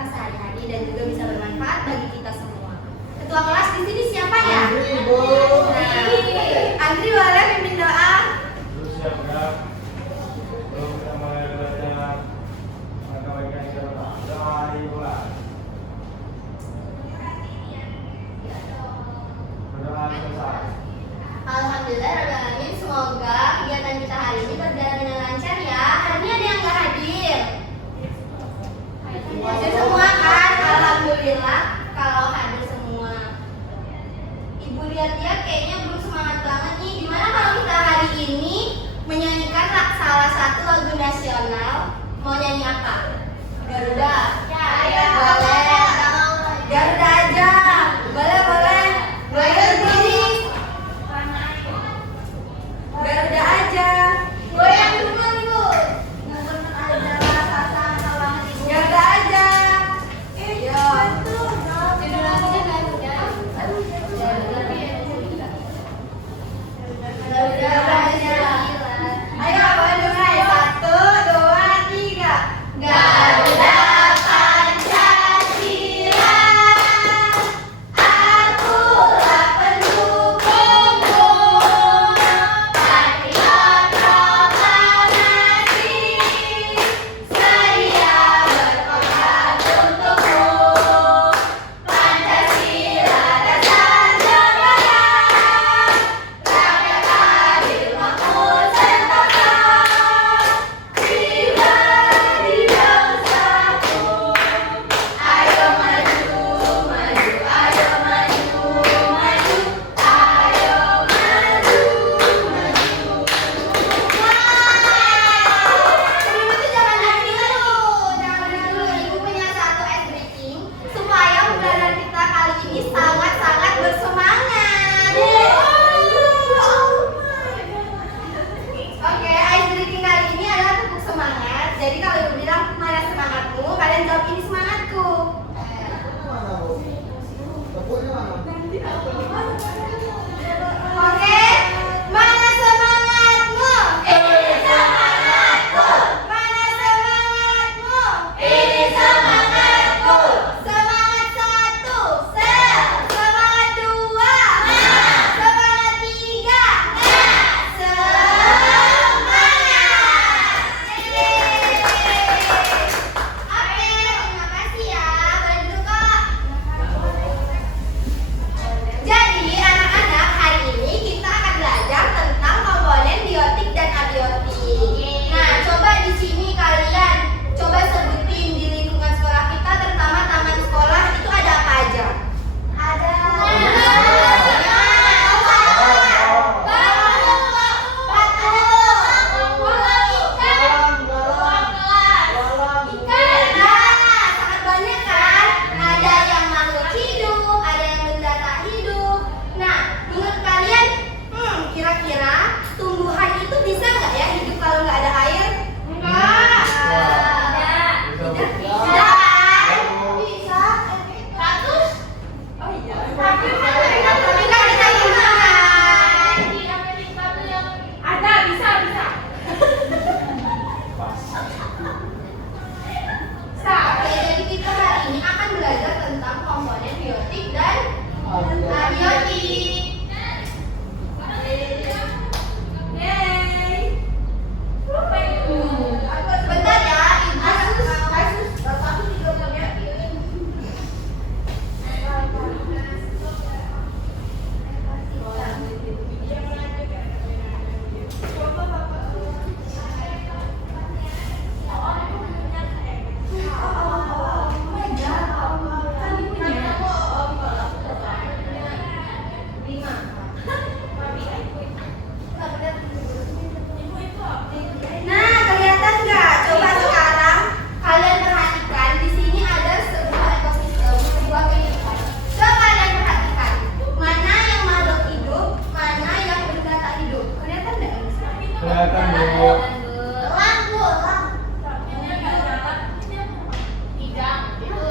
kita sehari-hari dan juga bisa bermanfaat bagi kita semua. Ketua kelas di sini siapa ya? Andri boleh pimpin doa. Siap ya. Belum kita mulai belajar. Maka bagian kita doa dimulai. Berdoa selesai. Alhamdulillah Rabbil Alamin, semoga kegiatan kita hari ini berjalan dengan lancar ya. Hari ini ada yang nggak hadir? Hadir semua kan? Alhamdulillah kalau hadir semua. Ibu lihat-lihat kayaknya belum semangat banget nih. Gimana kalau kita hari ini menyanyikan salah satu lagu nasional? Mau nyanyi apa? Garuda? Ya, boleh. Garuda aja. Boleh, boleh. Boleh berdiri. Garuda aja. Goyang dulu ibu. Garuda aja. Yo. Judul lagunya Garuda. Garuda aja. Ayo boleh mulai. 1, 2, 3. Garuda Pancasila. Akulah pendukungmu. Patriot proklamasi. Saya berkorban untukmu. Pancasila dasar negara. Rakyat adil makmur sentosa. Jiwa di bersatu. Ayo maju, maju, ayo maju, maju. Ayo maju, maju. Ibu tuh jangan nangis dulu, jangan nangis dulu. Ibu punya satu ice breaking supaya pembelajaran kita kali ini sangat-sangat bersemangat. Oke, ice breaking kali ini adalah tepuk semangat. Jadi kalau ibu bilang mana semangatmu, kalian jawab ini semangatku. Oke, mana semangatmu? Ini semangatku. Mana semangatmu? Ini semangatku. Semangat 1, semangat 2, semangat 3, semangat. Oke, terima kasih ya. Boleh duduk kok. Jadi anak-anak, hari ini kita akan belajar tentang komponen biotik dan abiotik. Nah, coba di sini kalian coba sebutin di lingkungan sekolah kita, terutama taman sekolah itu ada apa aja? Ada sangat banyak kan? Ada yang makhluk hidup, ada yang benda tak hidup. Nah, menurut kalian, kira-kira tumbuhan itu bisa nggak ya hidup kalau nggak ada air? Enggak. Bisa kan? Bisa. 100? Oh iya. Tapi kan kita gimana? Ada, bisa. Oke, jadi kita hari ini akan belajar tentang komponen biotik dan abiotik. Bentar ya, Asus, aku juga punya. Nah, kelihatan nggak? Coba sekarang kalian perhatikan di sini ada sebuah ekosistem, sebuah kehidupan. Coba kalian perhatikan mana yang makhluk hidup, mana yang benda tak hidup. Kelihatan nggak? Kelihatan, Bu. Lampu.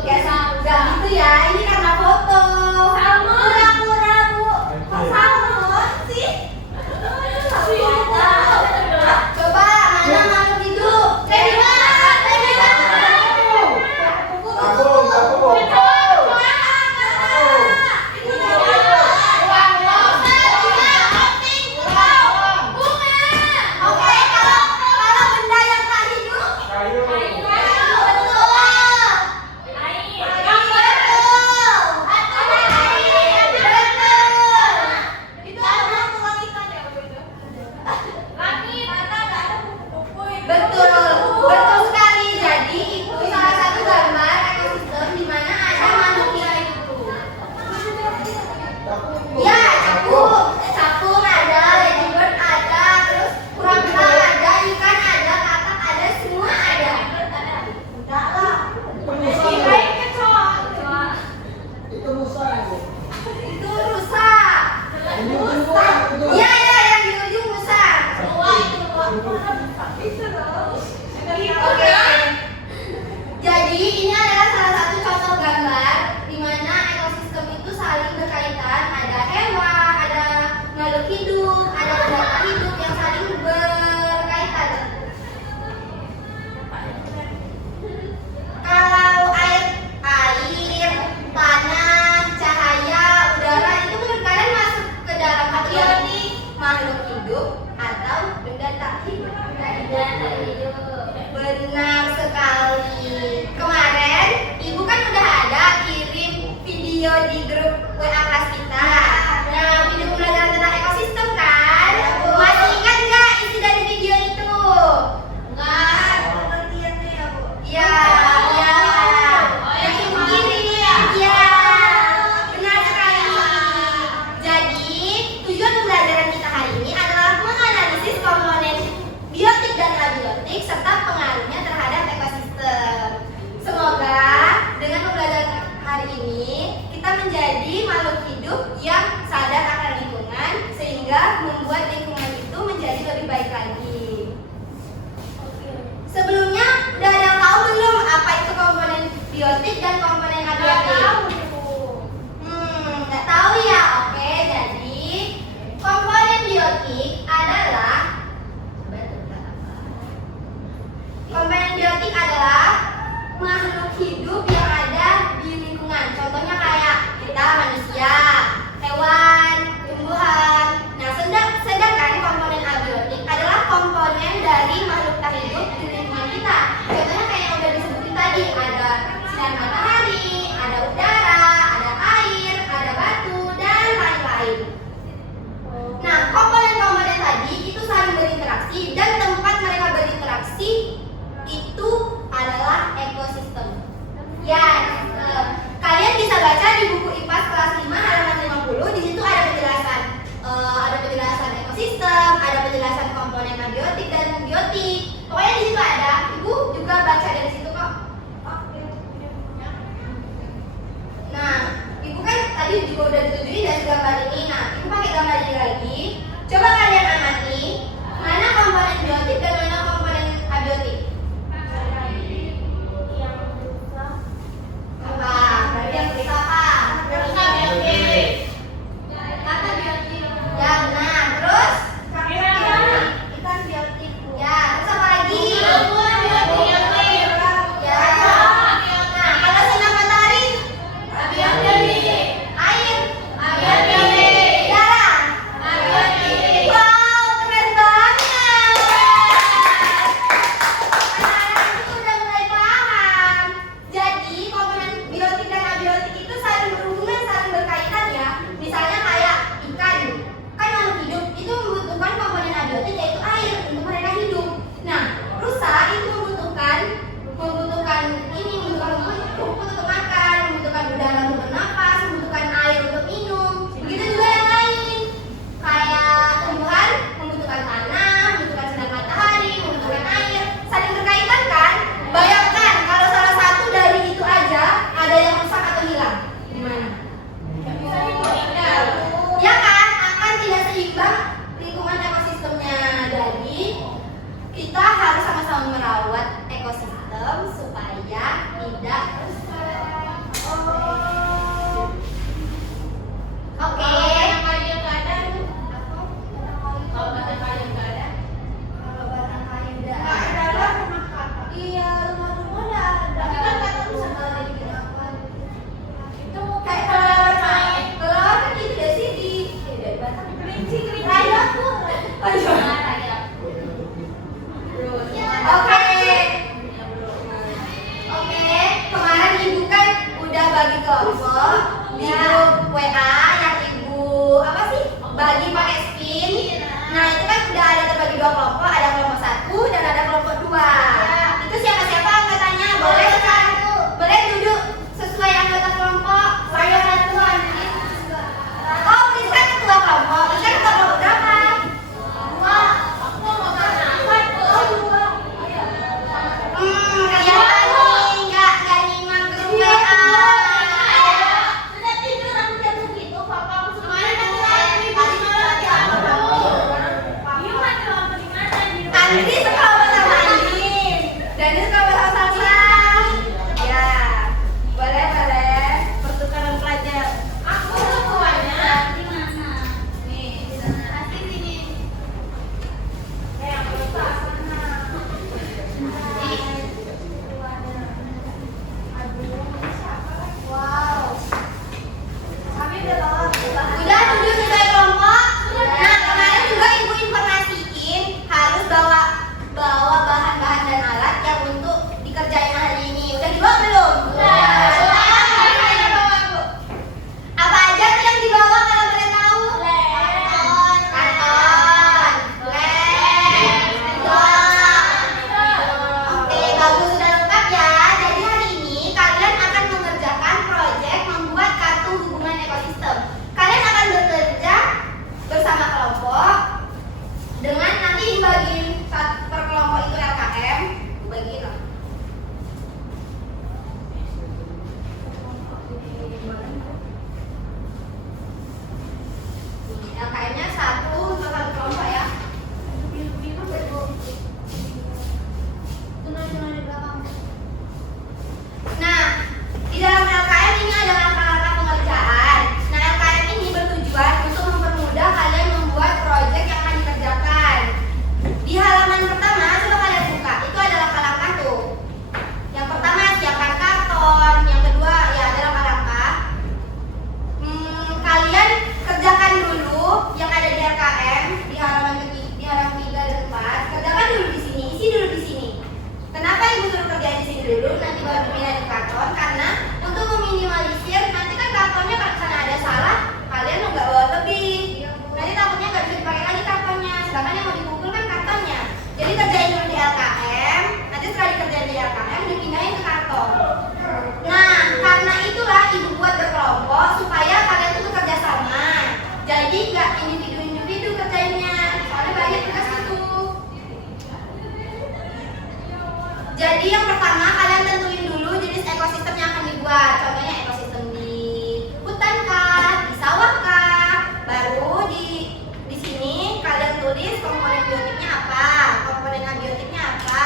Ya, nggak gitu ya. Ini karena foto. Pura-pura, Bu. Kok sama sih? Coba mana makhluk hidup? Ladybug. Oke. Jadi ini adalah salah satu contoh gambar di mana ekosistem itu saling berkaitan. Ada hewan, ada makhluk hidup, ada benda hidup yang saling berkaitan. Kalau air, tanah, cahaya, udara itu menurut kalian masuk ke dalam kategori makhluk hidup atau benda tak hidup? Benar sekali. Kemarin ibu kan udah ada kirim video di grup WA kelas kita. Nah, video pembelajaran tentang ekosistem kan? Masih ingat nggak isi dari video itu? Enggak. Pengertiannya ya, Bu? Iya. Yang begini. Iya. Benar sekali. Jadi, tujuan pembelajaran kita hari ini adalah menganalisis komponen biotik dan abiotik serta pengaruhnya terhadap ekosistem. Semoga dengan pembelajaran hari ini kita menjadi makhluk hidup yang sadar akan lingkungan sehingga membuat lingkungan itu menjadi lebih baik lagi. Sebelumnya udah ada yang tahu belum apa itu komponen biotik dan komponen abiotik? Nggak tahu ya. Oke, jadi komponen biotik adalah makhluk hidup yang ada di lingkungan. Contohnya kayak kita manusia, hewan, tumbuhan. Nah, sedangkan komponen abiotik adalah komponen dari makhluk tak hidup di lingkungan kita. Contohnya kayak yang udah disebutin tadi, ada sinar matahari, ada udara, ada air, ada batu, dan lain-lain. Nah, komponen-komponen tadi itu saling berinteraksi dan tempat mereka berinteraksi itu adalah ekosistem. Ya, kalian bisa baca di buku IPA kelas 5 halaman 50. Di situ ada penjelasan ekosistem, ada penjelasan komponen abiotik dan biotik. Pokoknya di situ ada. Ibu juga baca dari situ kok. Nah, ibu kan tadi juga udah ditunjukin dari gambar ini. Nah, ibu pakai gambar ini lagi. Coba kalian amati mana komponen biotik dan mana komponen abiotik. Berarti yang berusaha apa? Berusaha biotik. Kata biotik. Ya benar. Terus? Ikan biotik. Ya, terus apa lagi? Ya. Nah, kalau sinar matahari? Abiotik. Air? Abiotik. Darah? Abiotik. Wow, keren banget. Anak-anak itu udah mulai paham. Jadi komponen biotik dan abiotik itu saling berhubungan, saling berkaitan ya. Misalnya kayak ikan, kan makhluk hidup itu membutuhkan komponen abiotik yaitu air untuk mereka hidup. Nah, rusa itu membutuhkan rumput untuk makan, membutuhkan udara untuk bernapas, membutuhkan air untuk minum. Begitu juga yang lain. Kayak tumbuhan membutuhkan tanah, membutuhkan sinar matahari, membutuhkan air, saling berkaitan kan? Bayangkan kalau salah satu dari itu aja ada yang rusak atau hilang, gimana? Ya kan, akan tidak seimbang lingkungan ekosistemnya. Jadi kita harus sama-sama merawat ekosistem supaya tidak rusak. Oke. Kalau batang kayu nggak ada. Iya, rumah-rumah udah ada. Tapi kan kata bisa nggak bikin apa? Itu kayak kelelawar main. Kelelawar kan gitu deh sih di dari batang. Kelinci. Rayap Bu. Oh iya. Oke, kemarin ibu kan udah bagi kelompok di grup WA yang ibu apa sih bagi pakai spin. Nah itu kan udah ada terbagi dua kelompok, ada kelompok 1 dan ada kelompok 2. Itu siapa-siapa angkatannya? Boleh sekarang boleh duduk sesuai anggota kelompok. Saya ketua. Oh, Rizka ketua kelompok. Rizka ketua kelompok berapa? 2. Aku mau berapa? Oh 2. Kelihatan nih nggak nyimak grup WA. Sudah tidur aku jatuh gitu, papa aku semuanya kan lagi malam lagi apa? Gimana kalau di mana di rumah? Nanti sekolah Jadi yang pertama kalian tentuin dulu jenis ekosistem yang akan dibuat. Contohnya ekosistem di hutan kah, di sawah kah. Baru di sini kalian tulis komponen biotiknya apa, komponen abiotiknya apa.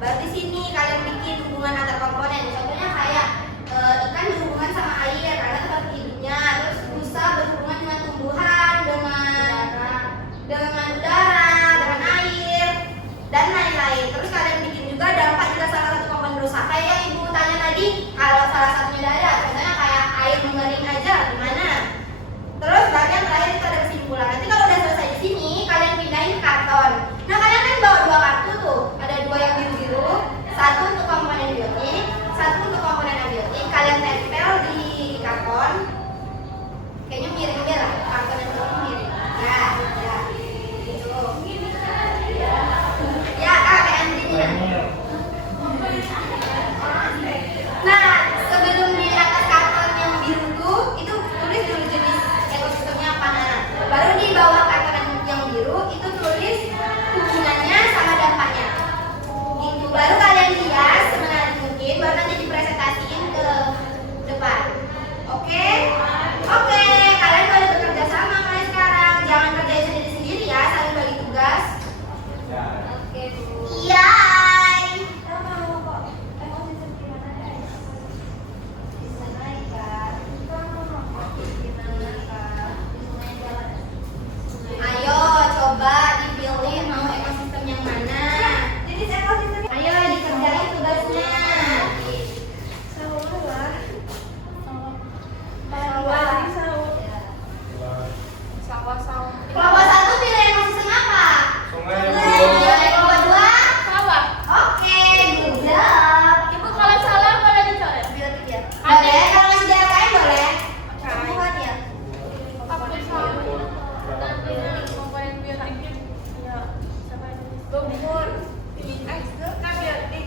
Baru di sini kalian bikin hubungan antar komponen. Contohnya kayak ikan berhubungan sama air karena tempat hidupnya. Terus busa berhubungan dengan tumbuhan, dengan udara, dengan air, dan lain-lain. Terus kalian bikin juga dampak jika salah satu komponen rusak. Kayak yang ibu tanya tadi, kalau salah satunya tidak ada, contohnya kayak air mengering aja, gimana? Terus bagian terakhir itu ada kesimpulan. Nanti kalau udah selesai di sini, kalian pindahin ke karton. Nah kalian kan bawa dua kartu tuh, ada dua yang biru-biru, satu untuk komponen biotik, satu untuk komponen abiotik. Kalian tempel di karton. Kayaknya miring dia lah, karton yang belum miring. Ya, gitu. Ya, kayak antrinya. Nah, sebelum di atas karton yang biru tuh, itu tulis dulu jenis ekosistemnya apa. Nah, baru di bawah karton yang biru itu tulis hubungannya sama dampaknya. Gitu. Baru kalian hias semenarik mungkin, baru nanti dipresentasiin ke depan. Oke? Oke, kalian boleh bekerja sama mulai sekarang. Jangan kerjain sendiri-sendiri ya, saling bagi tugas. Oke, Bu. Iya. Ayo coba dipilih mau ekosistem yang mana. Ayo dikerjain tugasnya. Kelompok satu pilih ekosistem apa? Sungai. Kelompok dua? Sawah. Oke, good job. Ibu kalau salah boleh dicoret. Boleh, kalau masih di AKM boleh. Bukan ya? Aku sawah. Nanti komponen biotik. Ya, siapa ini? Gugur. Biotik.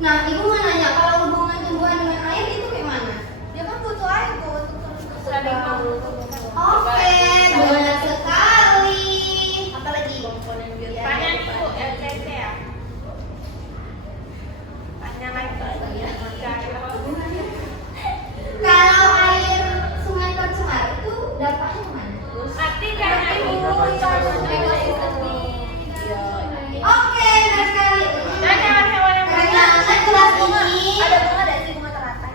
Nah, ibu mau nanya kalau hubungan tumbuhan dengan air itu gimana? Dia kan butuh air tuh untuk Saling Oke, benar sekali. Apalagi? komponen biotik. Tanya nih Bu, LCC ya. Tanya lagi. Kalau air sungai tercemar itu dampaknya kemana? Nanti tanya Ibu. Oke, benar sekali. Dan hewan-hewan yang Keren banget kelas ini. ada bunga dan sih bunga teratai.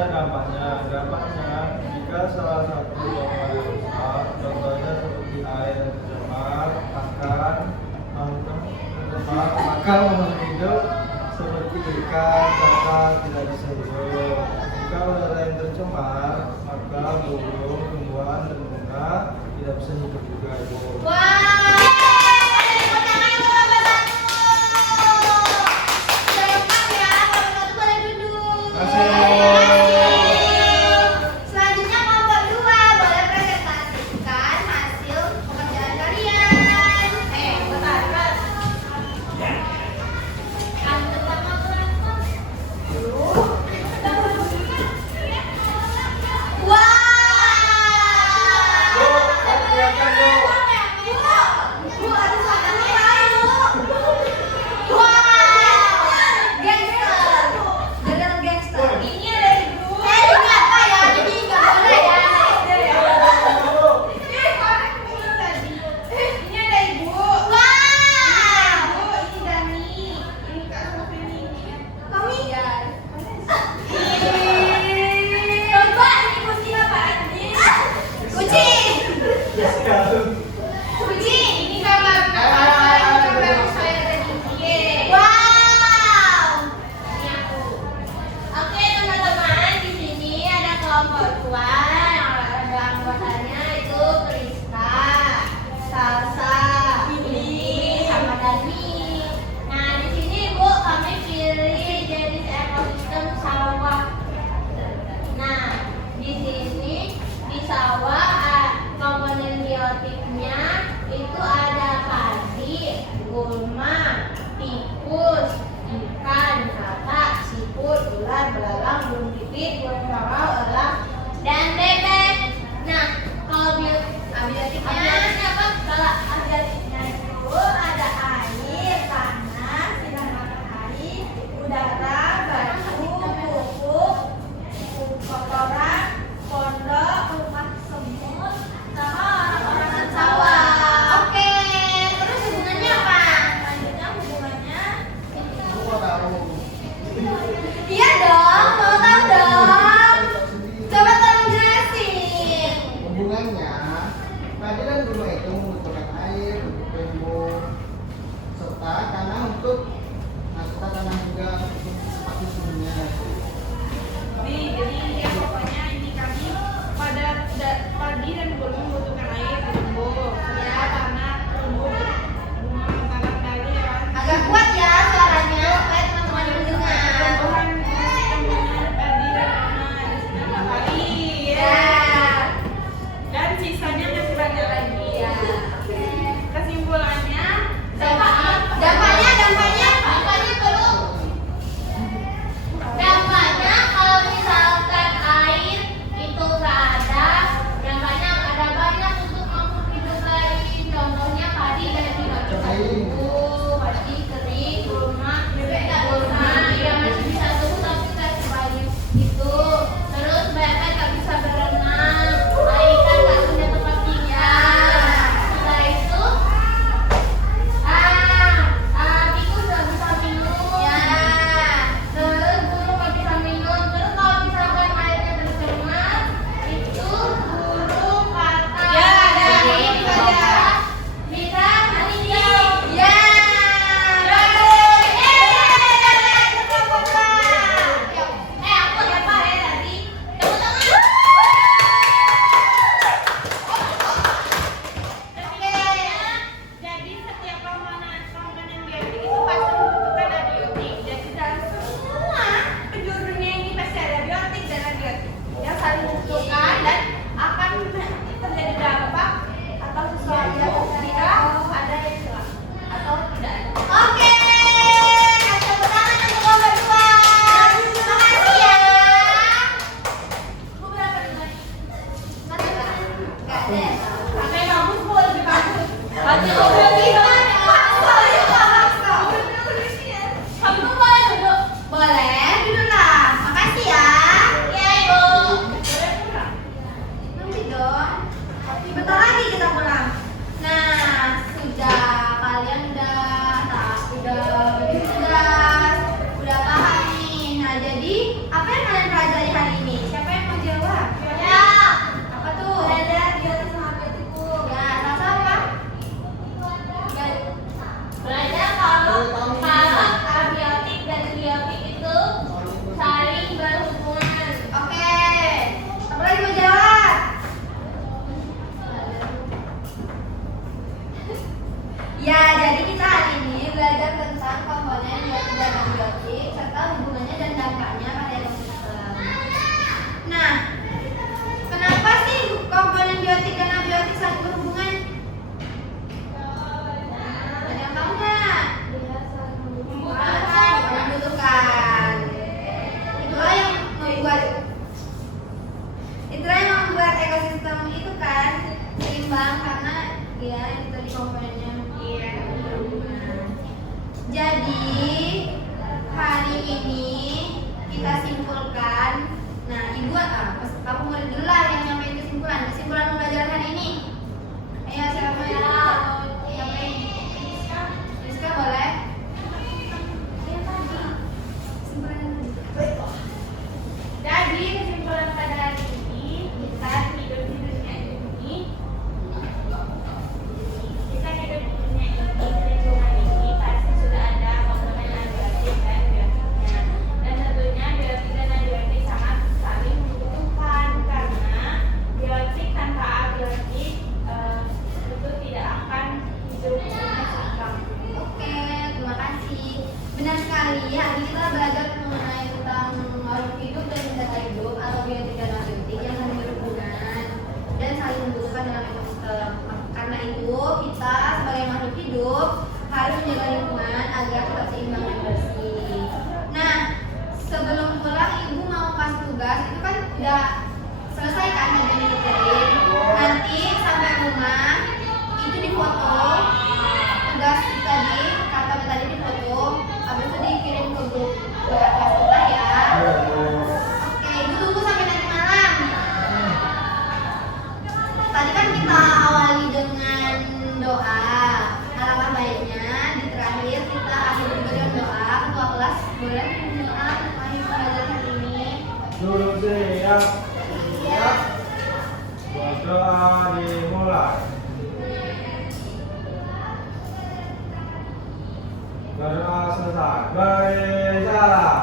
ada dampaknya. Dampaknya jika salah satu tonggak rusak, contohnya seperti air yang tercemar, makhluk hidup seperti ikan, kakak tidak bisa hidup. Jika udara yang tercemar, maka burung, tumbuhan, dan bunga tidak bisa hidup juga, Ibu. Wah, tepuk tangan untuk kelompok 1. Sudah lengkap ya, kelompok 1 boleh duduk. Selanjutnya kelompok 2 boleh presentasikan hasil pekerjaan kalian. bentar, kan. Yang pertama kelompok. Wah. Bu, perlihatkan, Bu. Bu, ada suara lain, Bu. Wah, gangster. Girl gangster. Ini ada ibu. Ini apa ya? Ini nggak boleh ya. Ini ada ibu. Wah. Ibu, ini Dani. Ini Kak Sofini. Kami. Coba ini kucing apaan sih? Kucing. Sekarang. Kucing. Ini kamar kamar saya tadi. Wow. Ini aku. Oke teman-teman, di sini ada kelompok 2 yang ada anggotanya itu Krista, Salsa, Billy, sama Dani. Nah di sini Bu kami pilih jenis ekosistem sawah. Nah di sini di sawah komponen biotiknya itu ada padi, gulma, tikus, ikan, kakak, siput, ular, belalang, burung pipit, burung kakao, elang, dan bebek. Nah, kalau biotiknya apa? Kalau biotiknya itu ada air, tanah, sinar matahari, udara, batu, pupuk, kotoran, pondok, rumah semut, sama orang-orang sawah. Oke. Terus hubungannya apa? Selanjutnya hubungannya Aku mau tahu. Iya dong, mau tahu dong. Coba tolong jelasin. Jadi hari ini kita simpulkan. Nah, ibu kamu mulai dulu lah yang nyampein kesimpulan pembelajaran hari ini. Ayo siapa yang nyampein? Rizka boleh? Jadi kesimpulan pada hari ini kita hidup di dunia ini lingkungan ini pasti sudah ada komponen abiotik dan biotiknya, dan tentunya biotik dan abiotik sangat saling membutuhkan karena biotik tanpa abiotik itu tidak akan hidup dengan seimbang. Oke, terima kasih. Benar sekali. Hari ini kita belajar mengenai tentang makhluk hidup dan benda hidup atau biotik dan abiotik yang saling berhubungan dan saling membutuhkan dalam ekosistem. Karena itu kita sebagai makhluk hidup harus menjaga lingkungan agar tetap seimbang dan bersih. Nah, sebelum pulang ibu mau kasih tugas itu kan udah selesai kan yang dikerjain. Nanti sampai rumah itu difoto tugas tadi, kata tadi difoto, habis itu dikirim ke grup kelas kita ya. Oke, ibu tunggu sampai nanti malam. Tadi kan kita awali dengan doa. Alangkah baiknya di terakhir kita akhiri juga dengan doa. Ketua kelas boleh berdoa mengakhiri pembelajaran hari ini. Duduk siap. Siap. Berdoa dimulai. Berdoa selesai. Berjalan.